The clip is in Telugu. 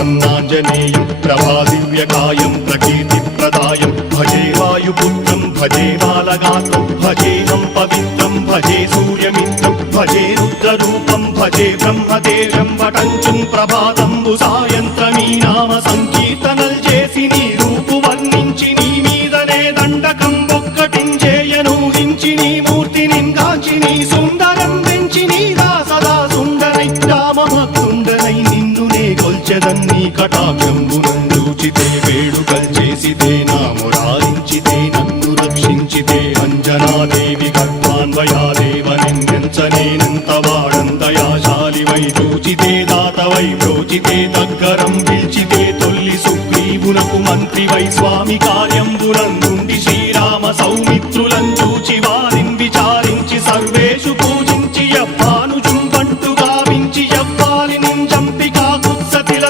प्रसन्नाञ्जनेयं प्रभादिव्यकायं प्रकीर्तिप्रदायं भजे वायुपुत्रं भजे बालगात्रं भजेऽहं पवित्रं भजे सूर्यमित्रं भजे रुद्ररूपं भजे ब्रह्मदेवं वटञ्चुं प्रभाతంబు సాయంత్రమీ నామ సంకీర్తనల్ చేసి నీ రూపు వర్ణించి నీ మీదనే దండకం ఒక్కటించేయను హించి నీ మూర్తిని గాంచి నీ సుందరం పెంచి నీ సదా సుందరై రామభక్తుండనై నిన్నునే కొల్చెదన్ని కటాక్షంబునందూచితే వేడుకల్ చేసితే నా మురారించితే నన్ను రక్షించితే అంజనాదేవి గర్భాన్వయాదేవనెంచనేనంత వాడంతయాశాలివై చూచితే దాతవై ప్రోచితే దగ్గరం పిలిచితే తొల్లి సుగ్రీవునకు మంత్రివై స్వామి కార్యంబునందుండి శ్రీరామ సౌమిత్రులం చూచి వారిని విచారించి సర్వేషు పూజ